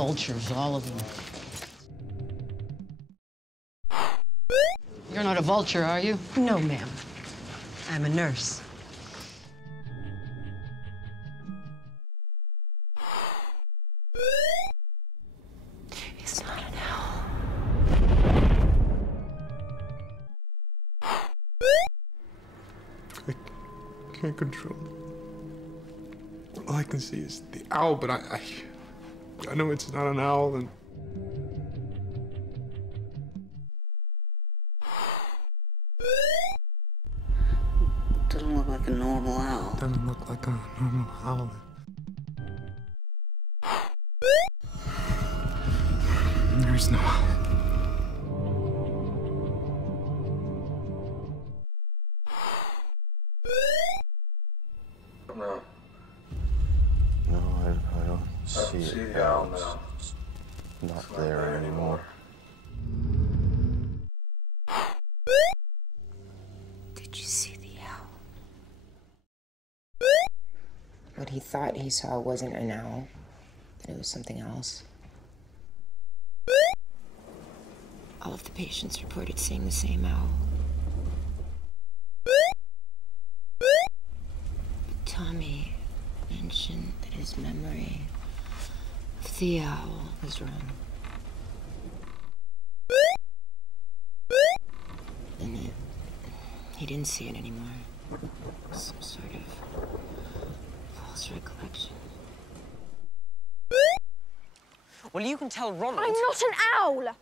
vultures, all of them. You're not a vulture, are you? No, ma'am. I'm a nurse. It's not an owl. I can't control it. All I can see is the owl, but I know it's not an owl, and Doesn't look like a normal owl. doesn't look like a normal owl. There's no owl. No. No, I don't see it. the owl now. It's not there anymore. Did you see the owl? What he thought he saw wasn't an owl, that it was something else. All of the patients reported seeing the same owl. But Tommy mentioned that his memory of the owl was wrong. And he didn't see it anymore. Some sort of false recollection. Well, you can tell Ronald... I'm not an owl!